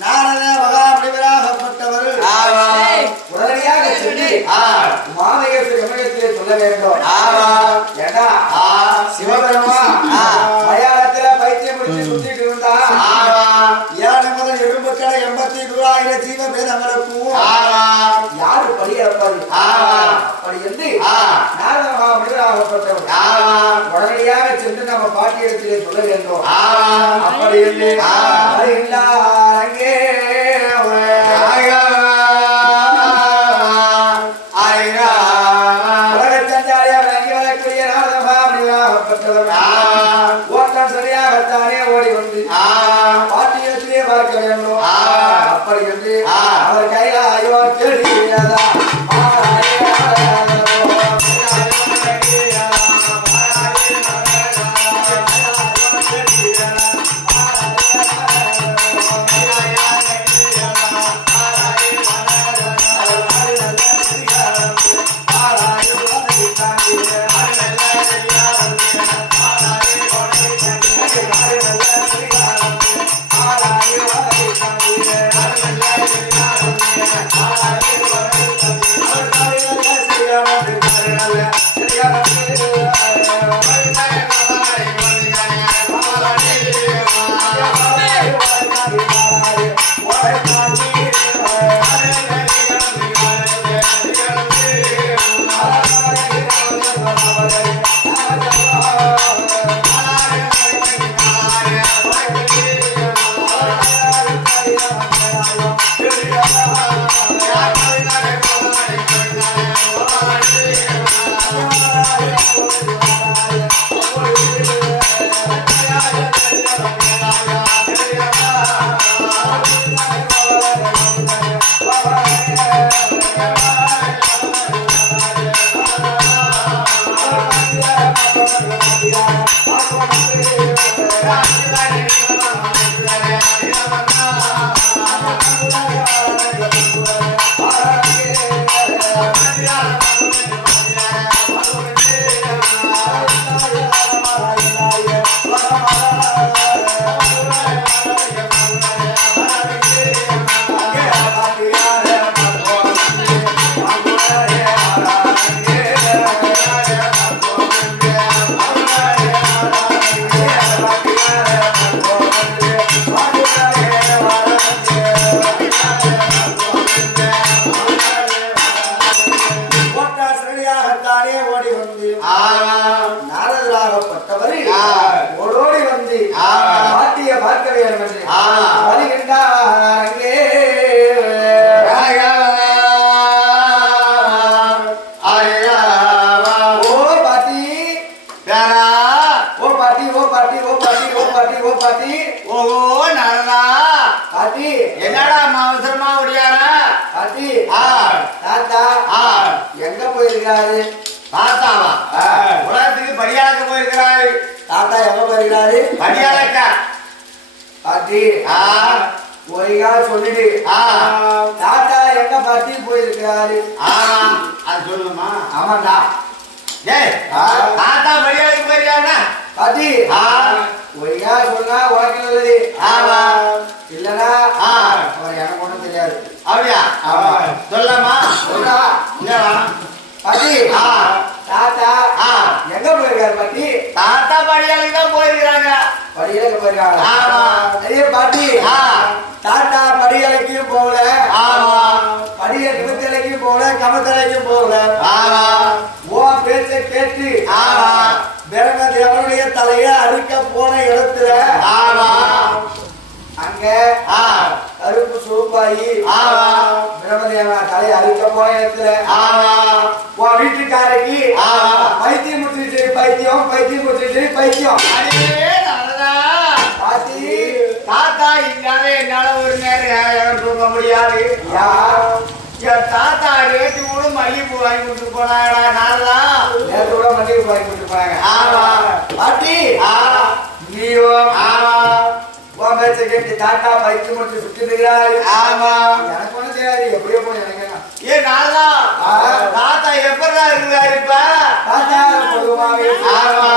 நாரத மகாமுனிவராகப்பட்டவர் உடனடியாக சென்று மாமகேஸ்வரி யமனத்திலே சொல்ல வேண்டும். ஏண்டா? சிவபெருமா மலையாளத்துல பைத்தியம் முடிச்சு சுத்திட்டு இருந்தா? ஏழு முதல் எறும்பு கடை எண்பத்தி நூறாயிரம் ஜீவ பேரங்களுக்கும் யாரு பலி இறப்பாரு அப்படி என்று நாரத சென்று பாட்டியத்திலே சொல்ல வேண்டும். அப்படி நாரத மகாமுனிவராகப்பட்டவர் ஓட்டம் சரியாகத்தானே ஓடி வந்து பாட்டியத்திலே பாட்டி ஓ பாட்டி. ஓ பாட்டி ஓ நடனா பாட்டி என்னடா அவசரமா ஓடியாரா? பாட்டி ஆ. தாத்தா ஆ. எங்க போயிருக்காரு தாத்தாவா? ஆ. உலகத்துக்கு பரியாளக்க போயிருக்கிறாரு. தாத்தா எங்க போயிருக்காரு பரியாளக்க பாட்டி ஆ. ஒருகா சொல்லிடு. ஆ. தாத்தா எங்க பாட்டி போயிருக்காரு ஆமா அது சொல்லுமா ஆமாண்டா. ஏய் ஆ. தாத்தா பரியாளக்க போயிருக்காருன்னா பாட்டி. ஆ. ஒருகா சொன்னா உனக்கு நல்லது? ஆமா. இல்லனா? எனக்கு ஒண்ணும் தெரியாது. அப்படியா? சொல்றா என்னடா? பாட்டி. ஆ. தாத்தா. ஆ. எங்க போயிருக்காரு பாட்டி? தாத்தா பரியாளுக்கு தான் போயிருக்கிறாங்க. படியலுக்கு போயிருக்காங்க? ஆமா. ஐயோ பாட்டி. தாத்தா படியலைக்கும் போகல. ஆமா. படிய நிமித்தலைக்கும் போகல கமத்தலைக்கும் போகல. ஆமா. ஓ பேச்ச கேட்டு ஆமா. பிரம்ம தேவனுடைய தலைய அறுக்க போன இடத்துல ஆமா அங்க ஆ. கருப்பு சூப்பாயி ஆமா. பிரம்மதேவா தலையை அறுக்க போன இடத்துல ஆமா உன் வீட்டுக்காரக்கு. பைத்தியம் சரி பைத்தியம் பைத்தியம் சரி பைத்தியம். தாத்தா. இல்லாத என்னால ஒரு நேரம் தூங்க முடியாது? தாத்தா ரேட்டு மல்லிகைப்பூ வாங்கி கொடுத்து போனாடா நாளா நேற்று கூட மல்லிகைப்பூ வாங்கி கொடுத்து போனாங்க ஆமா. பாட்டி ஆ நீயோ ஆமா உன் பேச்ச கேட்டு தாத்தா பைத்தியம் முடிச்சு சுத்திருக்கிறாரு ஆமா எனக்கு ஒண்ணும் தெரியாது எப்படியோ போய் எனக்கு ஏ நாளா தாத்தா எப்படா இருக்கிறாரு இப்ப தாத்தா பொதுவாகவே ஆமா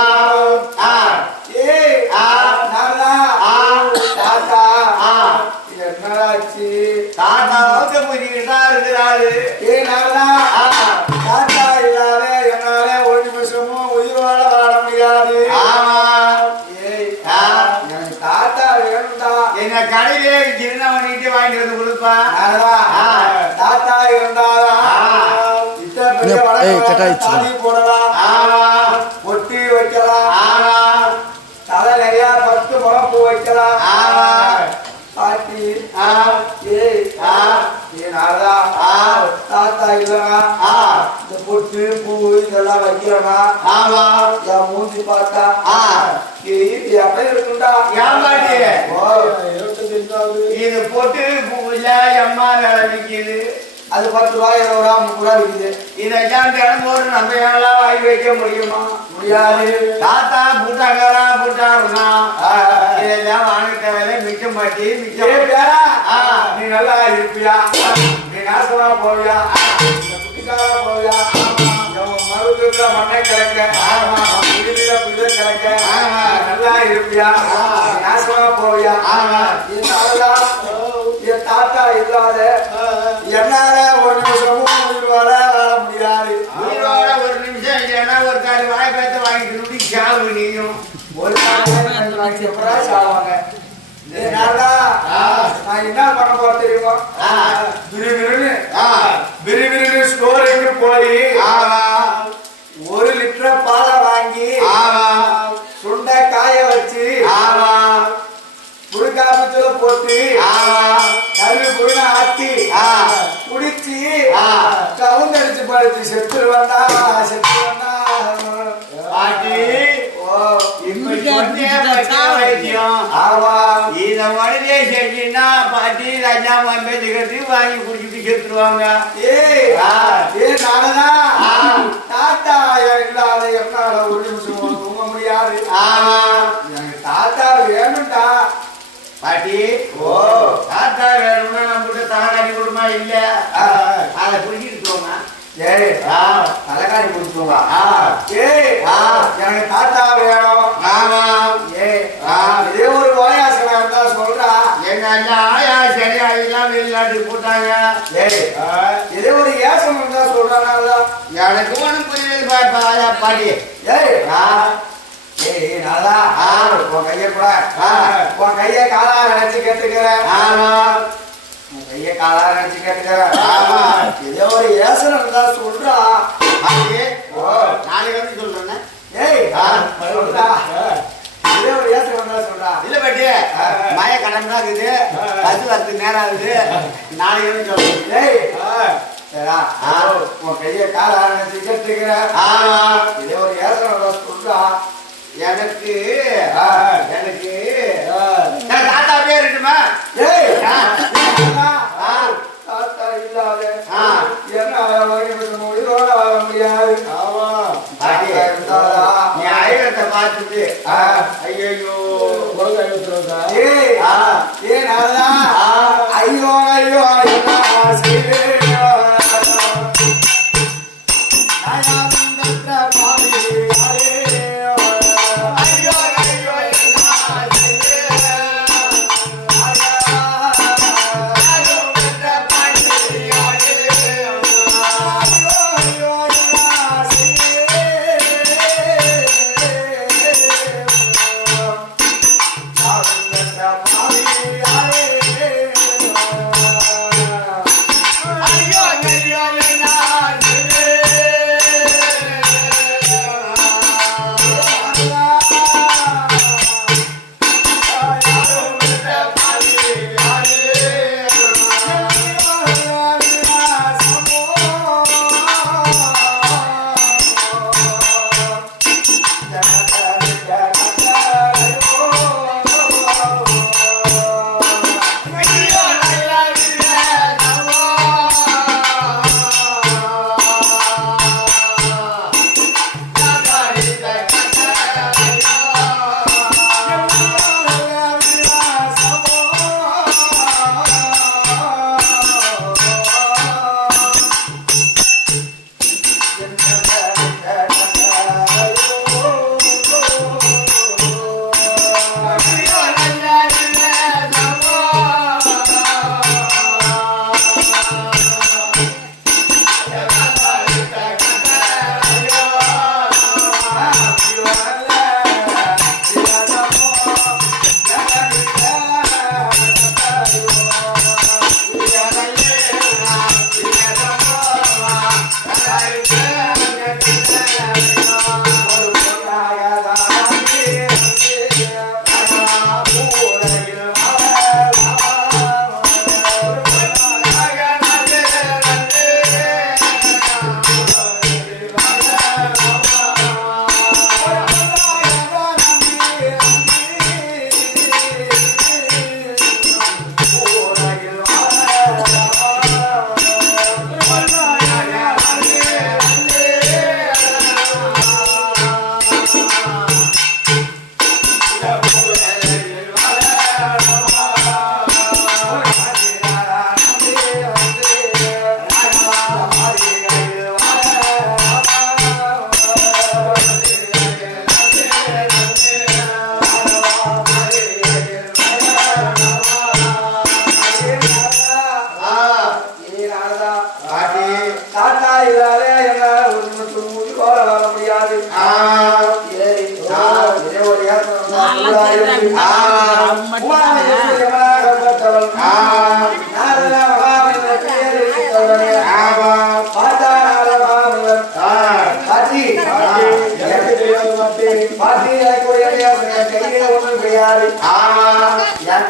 கடையிலே சின்ன பண்ணிட்டு வாங்கிட்டு வந்து கொடுப்பா. தாத்தா இருந்தாரா? போடலாம். ஆமா ஒட்டி வைக்கலாம். தலை நிறைய பத்து முளப்பு வைக்கலாம். ஆமா. பாட்டி. ஆ. ஏய் ஆ. ஏ நாரதா ஆ. தாத்தா இல்லைனா ஆ. இந்த பொட்டு பூ இதெல்லாம் வைக்கிறனா ஆமா. என் மூஞ்சி பார்த்தா ஆ. ஏய், இது அப்படியே இருக்கும்டா. ஏன் பாட்டி? இது போட்டு எம்மா வேலை நிக்குது அது பத்து ரூபாய் இருபது ரூபா முப்பது ரூபா விற்குது இதெல்லாம் தினந்தோறும் நம்ம எல்லாம் வாங்கி வைக்க முடியுமா? முடியாது. தாத்தா பூட்டாக்காரா பூட்டாருனா. இதெல்லாம் வாங்க தேவையில்ல மிச்சம் பாட்டி மிச்சம். நீ நல்லா இருப்பியா? நீ நாசமா போவியா? குட்டிக்காரா போவியா? உன் மருத்துவத்துல மண்ணை கிடக்க புதிர புதிர கிடக்க ஆமா. நீ நல்லா இருப்பியா? நீ நாசமா போவியா? ஆமா. என்னாலதான் என் தாத்தா இல்லாத என்னால ஒரு நிமிஷமும் முடியாது. நிமிஷம் இல்லைன்னா ஒரு காரி வாய் பேத்த வாங்கிட்டு சாவு நீயும். ஒரு நாளைக்கு எப்படா சாவாங்க? இதனால நான் என்ன பண்ண போறேன் தெரியுமா? போட்டு கருவி புழுன ஆட்டி ஆ. குடிச்சு. கவுந்தடிச்சு படுத்து இத உடனே செஞ்சீங்கன்னா பாட்டி ராஜா பேச்சுக்கிறது வாங்கி குடிச்சிட்டு செத்துருவாங்க. நானதான் ஆ. தாத்தா இல்லாத என்னால ஒரு நிமிஷம் தூங்க முடியாது. ஆமா. எனக்கு தாத்தா வேணும்டா. பாட்டி ஓ. தாத்தா வேணும்னா நம்மகிட்ட தலகாணி கொடுமா இல்ல. அதை போமா ஏய் ஆ. தலைகாணி கொடுத்துருவா ஆ. ஏய் ஆ. எனக்கு தாத்தா வேணும் ஆமா ஏய் ஆ. இதே ஒரு ஓயாசனம் இருந்தா சொல்றா எங்க அண்ணா ஆயா சரி அதெல்லாம் வெளிநாட்டுக்கு போட்டாங்க ஏய் இதே ஒரு ஏசனம் இருந்தா சொல்றானா எனக்கு ஒண்ணும் புரியல பாட்டி ஏய் ஆ. உன் கைய கூட. உன் கைய காலா நினைச்சு கேட்டுக்கிறேன் உன் கைய காலா நினைச்சு கேட்டுக்கிறேன். இதே ஒரு ஏசனம் இருந்தா சொல்றா. நாளைக்கு வந்து சொல்றேன் ஏய். சொல்றா இல்ல பாட்டி மழை கடந்தா இருக்குது பஸ் வரதுக்கு நேரம் ஆகுது நாளைக்கு வந்து சொல்றேன் ஏய். உன் கைய காலா நினைச்சு கேட்டுக்கிறேன் இதே ஒரு ஏசனம் சொல்றா எனக்கு. எனக்கு தாத்தா பேர் இருக்குமா. தாத்தா இல்லாத. என்ன உயிரோட வாழ முடியாது இருந்தாதா? நீ ஆயிரத்தை பார்த்துட்டு. ஐயோ நாதா? ஆ. ஐயோ ஐயோ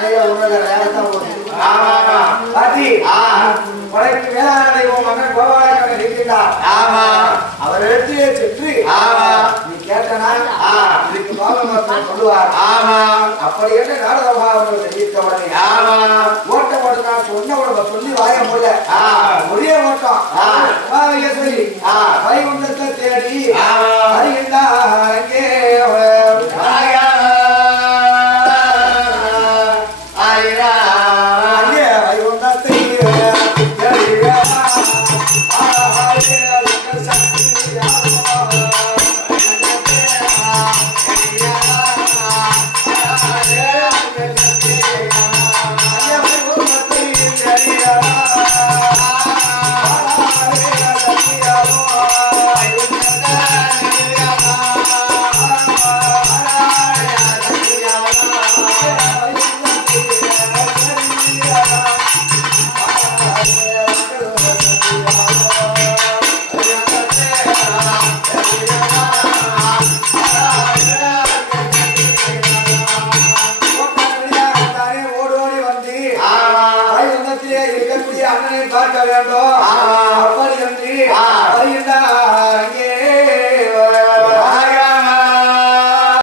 கையில இல்லை. நேரத்தான் ஒண்ணு. ஆமா. பாட்டி, உனக்கு மகன். அவர் எடுத்து ஆமா. நீ கேட்டனா. இதுக்கு பாவமத்தம் சொல்லுவார் ஆமா. அப்படி என்று நாரதமாக அவர்கள் தெரிவித்தவனே ஆமா. ஓட்டம் மட்டும் சொன்ன உடம்ப சொல்லி வாய ஆ. ஒரே ஓட்டம் சொல்லி. வைகுண்டத்தை தேடி. வருகின்றார் அங்கே